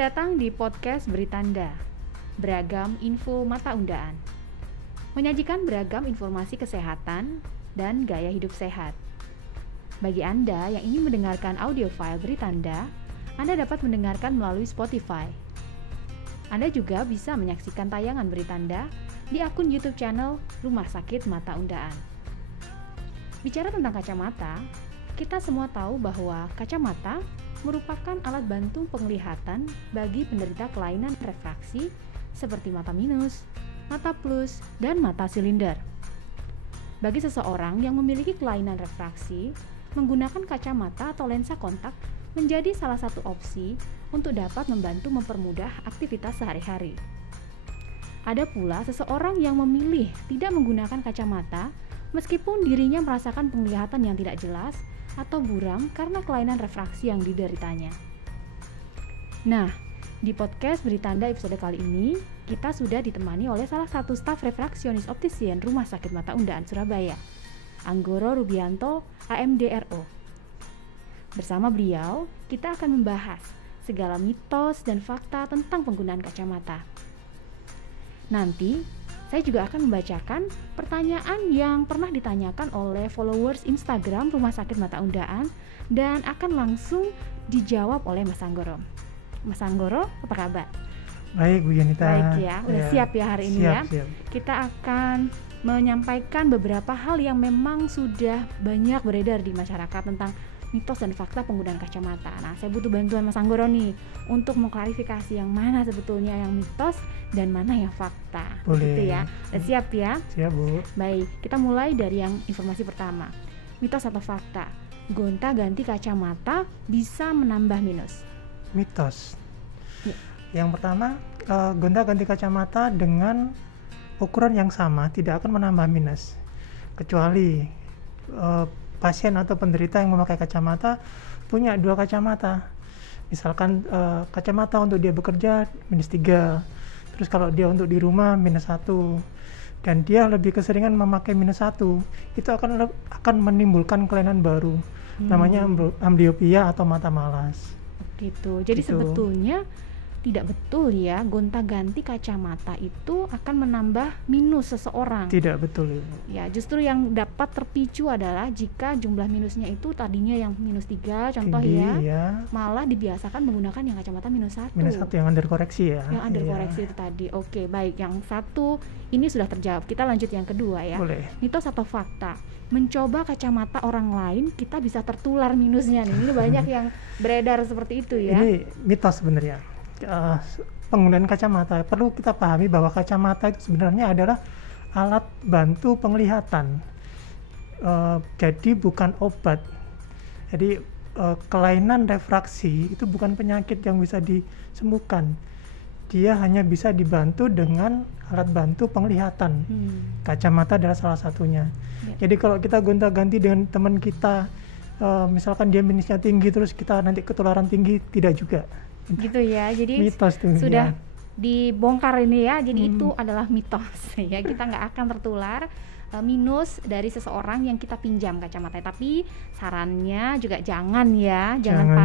datang di podcast Beritanda, beragam info mata undaan. Menyajikan beragam informasi kesehatan dan gaya hidup sehat. Bagi Anda yang ingin mendengarkan audio file Beritanda, Anda dapat mendengarkan melalui Spotify. Anda juga bisa menyaksikan tayangan Beritanda di akun YouTube channel Rumah Sakit Mata Undaan. Bicara tentang kacamata, kita semua tahu bahwa kacamata merupakan alat bantu penglihatan bagi penderita kelainan refraksi seperti mata minus, mata plus, dan mata silinder. Bagi seseorang yang memiliki kelainan refraksi, menggunakan kacamata atau lensa kontak menjadi salah satu opsi untuk dapat membantu mempermudah aktivitas sehari-hari. Ada pula seseorang yang memilih tidak menggunakan kacamata meskipun dirinya merasakan penglihatan yang tidak jelas atau buram karena kelainan refraksi yang dideritanya. Nah, di podcast Beritanda episode kali ini, kita sudah ditemani oleh salah satu staf refraksionis optisian Rumah Sakit Mata Undaan Surabaya, Anggoro Rubianto, AMDRO. Bersama beliau, kita akan membahas segala mitos dan fakta tentang penggunaan kacamata. Nanti, saya juga akan membacakan pertanyaan yang pernah ditanyakan oleh followers Instagram Rumah Sakit Mata Undaan dan akan langsung dijawab oleh Mas Anggoro. Mas Anggoro, apa kabar? Baik, Bu Yanita. Baik ya, udah siap ya hari ini ya? Siap. Kita akan menyampaikan beberapa hal yang memang sudah banyak beredar di masyarakat tentang mitos dan fakta penggunaan kacamata. Nah, saya butuh bantuan Mas Anggoro nih untuk mengklarifikasi yang mana sebetulnya yang mitos dan mana yang fakta. Boleh. Gitu ya. Udah siap ya? Siap, Bu. Baik, kita mulai dari yang informasi pertama. Mitos atau fakta? Gonta-ganti kacamata bisa menambah minus. Mitos. Ya. Yang pertama, gonta-ganti kacamata dengan ukuran yang sama tidak akan menambah minus. Kecuali pasien atau penderita yang memakai kacamata punya dua kacamata. Misalkan kacamata untuk dia bekerja -3, terus kalau dia untuk di rumah -1, dan dia lebih keseringan memakai -1, itu akan menimbulkan kelainan baru, namanya amblyopia atau mata malas. Gitu. Jadi sebetulnya tidak betul ya, gonta-ganti kacamata itu akan menambah minus seseorang. Tidak betul, Ibu. Ya, justru yang dapat terpicu adalah jika jumlah minusnya itu tadinya yang -3 contoh Tinggi, ya, malah dibiasakan menggunakan yang kacamata -1. -1 yang under koreksi ya. Yang under koreksi itu tadi. Oke, baik. Yang satu ini sudah terjawab. Kita lanjut yang kedua ya. Boleh. Mitos atau fakta? Mencoba kacamata orang lain kita bisa tertular minusnya nih. Ini banyak yang beredar seperti itu ya. Ini mitos sebenarnya. Penggunaan kacamata, perlu kita pahami bahwa kacamata itu sebenarnya adalah alat bantu penglihatan, jadi bukan obat. Jadi kelainan refraksi itu bukan penyakit yang bisa disembuhkan, dia hanya bisa dibantu dengan alat bantu penglihatan. Kacamata adalah salah satunya. Jadi kalau kita gonta-ganti dengan teman kita, misalkan dia minusnya tinggi terus kita nanti ketularan tinggi, tidak juga. Gitu ya, jadi mitos tuh, sudah ya. Dibongkar ini ya, jadi itu adalah mitos ya, kita nggak akan tertular minus dari seseorang yang kita pinjam kacamata. Tapi sarannya juga jangan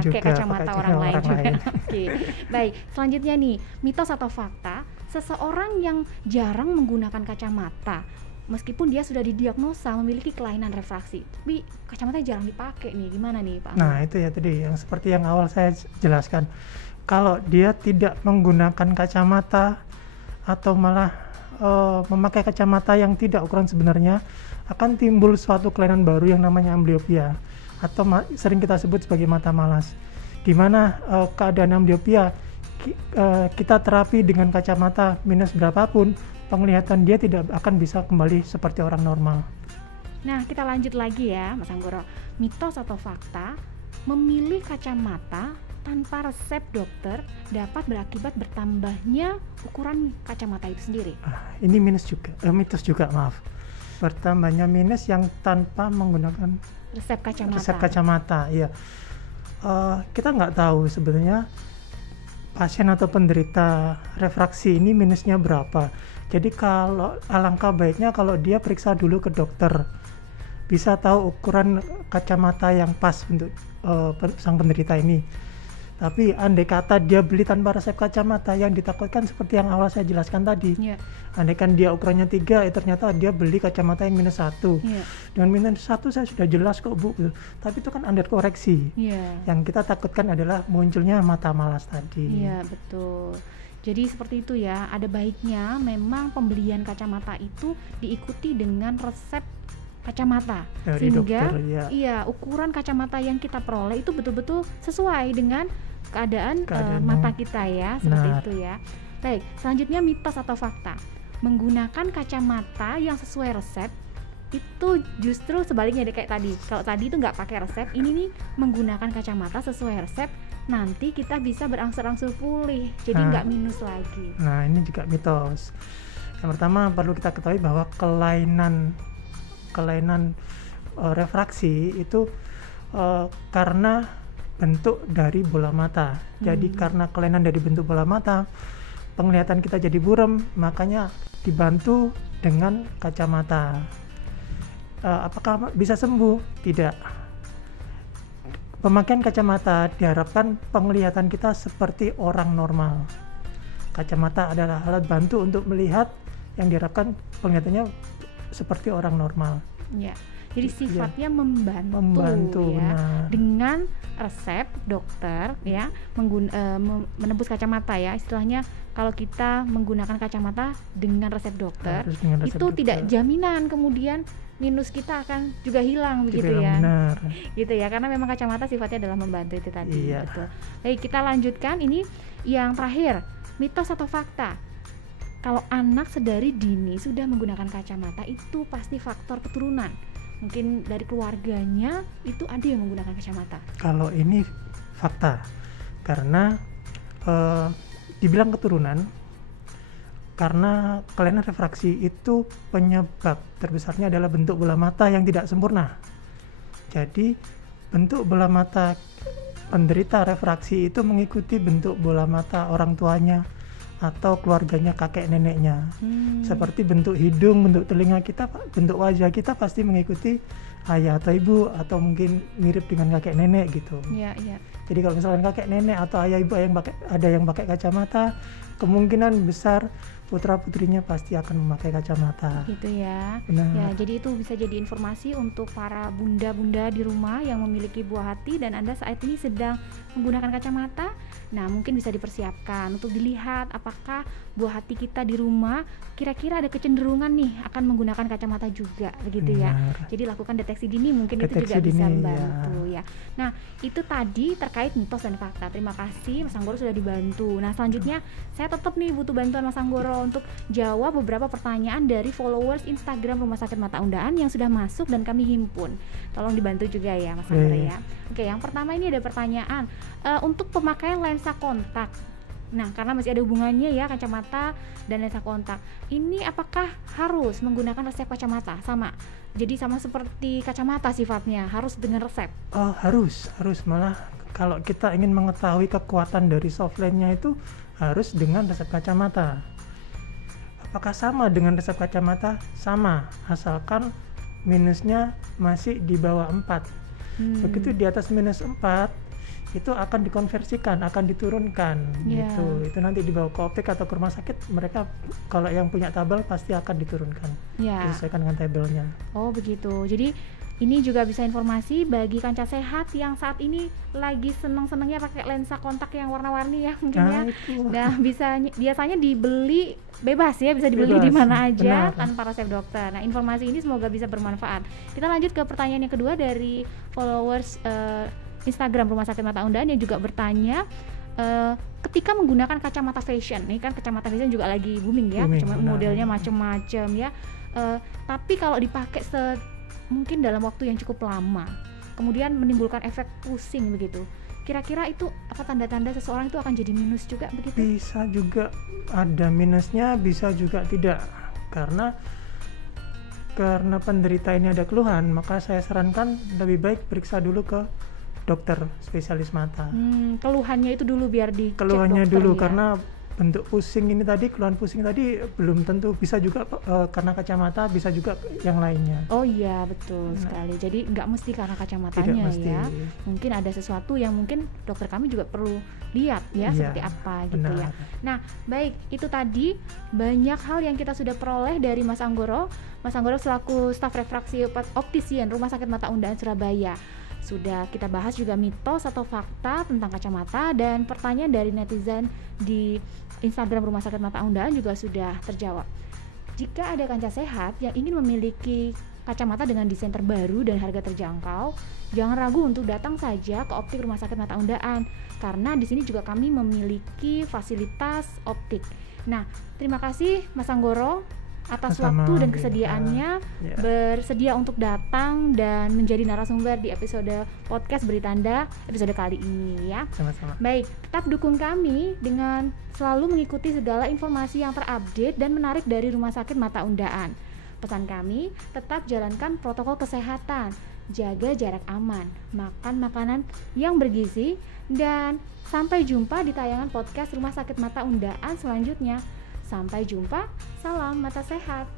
pakai kacamata orang lain juga. Oke. Baik, selanjutnya nih, mitos atau fakta, seseorang yang jarang menggunakan kacamata meskipun dia sudah didiagnosa memiliki kelainan refraksi, tapi kacamata jarang dipakai nih, gimana nih Pak? Nah, itu ya tadi yang seperti yang awal saya jelaskan. Kalau dia tidak menggunakan kacamata atau malah memakai kacamata yang tidak ukuran sebenarnya, akan timbul suatu kelainan baru yang namanya amblyopia atau sering kita sebut sebagai mata malas. Di mana keadaan amblyopia kita terapi dengan kacamata minus berapapun, penglihatan dia tidak akan bisa kembali seperti orang normal. Nah, kita lanjut lagi ya, Mas Anggoro. Mitos atau fakta, memilih kacamata tanpa resep dokter dapat berakibat bertambahnya ukuran kacamata itu sendiri. Ini mitos juga, maaf. Bertambahnya minus yang tanpa menggunakan resep kacamata. Iya. Kita nggak tahu sebenarnya pasien atau penderita refraksi ini minusnya berapa. Jadi kalau alangkah baiknya kalau dia periksa dulu ke dokter, bisa tahu ukuran kacamata yang pas untuk sang penderita ini. Tapi andai kata dia beli tanpa resep kacamata, yang ditakutkan seperti yang awal saya jelaskan tadi. Iya. Andai kan dia ukurannya 3, ternyata dia beli kacamata yang -1. Iya. Dengan -1 saya sudah jelas kok Bu. Tapi itu kan under koreksi. Iya. Yang kita takutkan adalah munculnya mata malas tadi. Iya, betul. Jadi seperti itu ya, ada baiknya memang pembelian kacamata itu diikuti dengan resep kacamata, Dari sehingga dokter, ya. iya, ukuran kacamata yang kita peroleh itu betul-betul sesuai dengan keadaan mata kita ya, seperti Benar. itu ya. Baik, selanjutnya mitos atau fakta. Menggunakan kacamata yang sesuai resep itu justru sebaliknya deh kayak tadi. Kalau tadi itu nggak pakai resep, ini nih menggunakan kacamata sesuai resep, nanti kita bisa berangsur-angsur pulih, jadi nggak minus lagi. Nah, ini juga mitos. Yang pertama perlu kita ketahui bahwa kelainan refraksi itu karena bentuk dari bola mata. Jadi karena kelainan dari bentuk bola mata, penglihatan kita jadi buram, makanya dibantu dengan kacamata. Apakah bisa sembuh? Tidak. Pemakaian kacamata diharapkan penglihatan kita seperti orang normal. Kacamata adalah alat bantu untuk melihat, yang diharapkan penglihatannya seperti orang normal. Ya, jadi sifatnya membantu ya, benar. dengan resep dokter ya, menembus kacamata ya, istilahnya kalau kita menggunakan kacamata dengan resep dokter, Dengan resep itu dokter. tidak jaminan kemudian minus kita akan juga hilang begitu ya. Benar. Gitu ya, karena memang kacamata sifatnya adalah membantu itu tadi. Iya. Betul. Baik, kita lanjutkan, ini yang terakhir, mitos atau fakta. Kalau anak sedari dini sudah menggunakan kacamata, itu pasti faktor keturunan. Mungkin dari keluarganya itu ada yang menggunakan kacamata. Kalau ini fakta, karena dibilang keturunan, karena kelainan refraksi itu penyebab terbesarnya adalah bentuk bola mata yang tidak sempurna. Jadi bentuk bola mata penderita refraksi itu mengikuti bentuk bola mata orang tuanya atau keluarganya, kakek neneknya. Seperti bentuk hidung, bentuk telinga kita, bentuk wajah kita pasti mengikuti ayah atau ibu, atau mungkin mirip dengan kakek nenek gitu. Iya, iya. Jadi kalau misalkan kakek nenek atau ayah ibu ada yang pakai kacamata, kemungkinan besar putra putrinya pasti akan memakai kacamata. Gitu ya. Benar. Ya, jadi itu bisa jadi informasi untuk para bunda-bunda di rumah yang memiliki buah hati dan Anda saat ini sedang menggunakan kacamata. Nah, mungkin bisa dipersiapkan untuk dilihat apakah buah hati kita di rumah kira-kira ada kecenderungan nih akan menggunakan kacamata juga, begitu ya. Benar. Jadi lakukan deteksi dini, mungkin itu Deteksi juga bisa dini, membantu ya. Nah, itu tadi terkait mitos dan fakta. Terima kasih Mas Anggoro sudah dibantu. Nah, selanjutnya saya tetap nih butuh bantuan Mas Anggoro untuk jawab beberapa pertanyaan dari followers Instagram Rumah Sakit Mata Undaan yang sudah masuk dan kami himpun. Tolong dibantu juga ya Mas Anggoro ya. Oke, yang pertama ini ada pertanyaan untuk pemakaian lensa kontak. Nah, karena masih ada hubungannya ya kacamata dan lensa kontak. Ini apakah harus menggunakan resep kacamata? Sama. Jadi sama seperti kacamata sifatnya, harus dengan resep. Oh, harus malah kalau kita ingin mengetahui kekuatan dari soft lens-nya itu harus dengan resep kacamata. Apakah sama dengan resep kacamata? Sama, asalkan minusnya masih di bawah 4. Begitu di atas -4 itu akan dikonversikan, akan diturunkan gitu. Itu nanti dibawa ke optik atau ke rumah sakit, mereka kalau yang punya tabel pasti akan diturunkan. Disesuaikan dengan tabelnya. Oh, begitu. Jadi ini juga bisa informasi bagi kanca sehat yang saat ini lagi seneng-senengnya pakai lensa kontak yang warna-warni ya mungkin ya. Nah, biasanya dibeli bebas ya, bisa dibeli di mana aja tanpa resep dokter. Nah, informasi ini semoga bisa bermanfaat. Kita lanjut ke pertanyaan yang kedua dari followers Instagram Rumah Sakit Mata Undaan yang juga bertanya ketika menggunakan kacamata fashion. Nih kan kacamata fashion juga lagi booming ya, modelnya macam-macam ya. Tapi kalau dipakai mungkin dalam waktu yang cukup lama, kemudian menimbulkan efek pusing begitu. Kira-kira itu apa tanda-tanda seseorang itu akan jadi minus juga begitu? Bisa juga ada minusnya, bisa juga tidak. Karena penderita ini ada keluhan, maka saya sarankan lebih baik periksa dulu ke dokter spesialis mata. Keluhannya itu dulu biar dicek keluhannya dokter dulu ya? Karena bentuk pusing ini tadi, keluhan pusing tadi belum tentu, bisa juga karena kacamata, bisa juga yang lainnya. Oh iya, betul sekali. Jadi nggak mesti karena kacamatanya Tidak mesti. ya. Mungkin ada sesuatu yang mungkin dokter kami juga perlu lihat ya, seperti apa gitu ya. Nah, baik, itu tadi banyak hal yang kita sudah peroleh dari Mas Anggoro. Mas Anggoro selaku staf refraksi optisian Rumah Sakit Mata Undaan Surabaya. Sudah kita bahas juga mitos atau fakta tentang kacamata, dan pertanyaan dari netizen di Instagram Rumah Sakit Mata Undaan juga sudah terjawab. Jika ada kanca sehat yang ingin memiliki kacamata dengan desain terbaru dan harga terjangkau, jangan ragu untuk datang saja ke optik Rumah Sakit Mata Undaan, karena di sini juga kami memiliki fasilitas optik. Nah, terima kasih Mas Anggoro atas waktu dan kesediaannya bersedia untuk datang dan menjadi narasumber di episode podcast Beritanda episode kali ini ya. Sama-sama. Baik, tetap dukung kami dengan selalu mengikuti segala informasi yang terupdate dan menarik dari Rumah Sakit Mata Undaan. Pesan kami, tetap jalankan protokol kesehatan, jaga jarak aman, makan makanan yang bergizi, dan sampai jumpa di tayangan podcast Rumah Sakit Mata Undaan selanjutnya. Sampai jumpa, salam mata sehat.